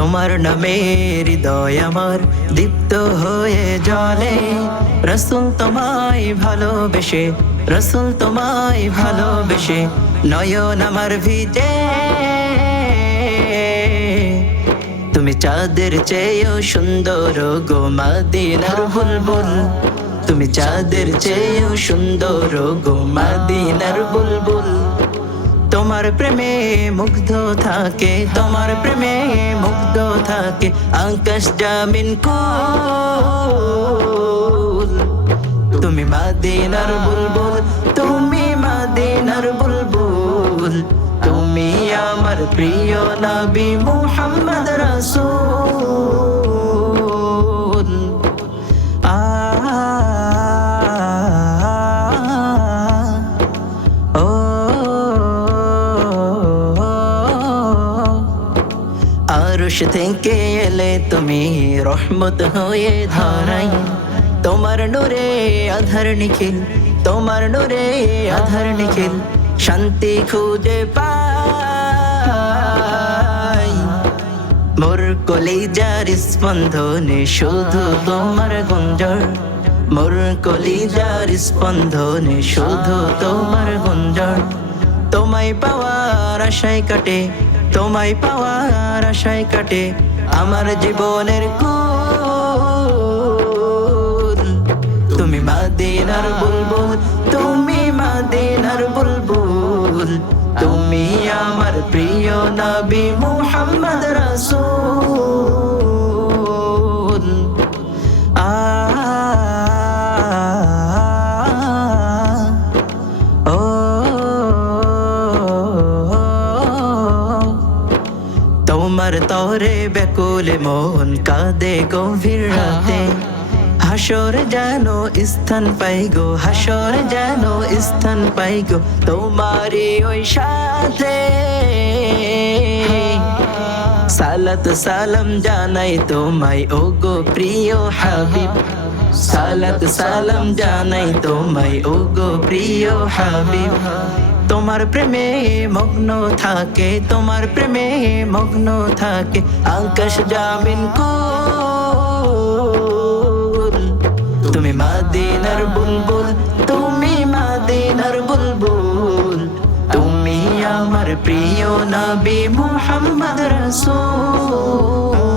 তোমার নামে হৃদয় আমার দীপ্ত হয়ে জ্বলে। রাসূল তোমায় ভালোবেসে, রাসূল তোমায় ভালোবেসে নয়ন আমার ভিজে। তুমি চাঁদের চেয়েও সুন্দর গো মদিনার বুলবুল, তুমি চাঁদের চেয়েও সুন্দর গো মদিনার বুলবুল। তোমার প্রেমে মুগ্ধ থাকে, তোমার প্রেমে মুগ্ধ থাকে আকাশ জামিন কুল। তুমি মদিনার বুলবুল, তুমি মদিনার বুলবুল, তুমি আমার প্রিয় নবী মুহাম্মদ রাসূল। আরশ থেকে এলে তুমি রহমত হয়ে ধরাই। তোমার নূরে আধার নিখিল, তোমার নূরে আধার নিখিল শান্তি খুঁজে পাই। মোর কলিজার স্পন্দনে শুধু তোমার গুঞ্জন, মোর কলিজার স্পন্দনে শুধু তোমার গুঞ্জন। তোমায় পাওয়ার আশায় কাটে, তোমায় পাওয়ার আশায় কাটে আমার জীবনের কুল। তুমি মদিনার বুলবুল, তুমি মদিনার বুলবুল, তুমি আমার প্রিয় নবী মুহাম্মদ রাসূল। তোমার তরে ব্যাকুল মন কাঁদে গভীর রাতে। হাসর যেন স্থান পাই গো, হাসর যেন স্থান পাই গো তোমারই ওই সাথে। সালাত সালাম জানাই তোমায় ও গো প্রিয় হাবিব, সালাত সালাম জানাই তোমায় ও গো প্রিয় হাবিব। তোমার প্রেমে মগ্ন থাকে, তোমার প্রেমে মগ্ন থাকে আকাশ জামিন কুল। তুমি মদিনার বুলবুল, তুমি মদিনার বুলবুল, তুমি আমার প্রিয় নবী মুহাম্মদ রাসূল।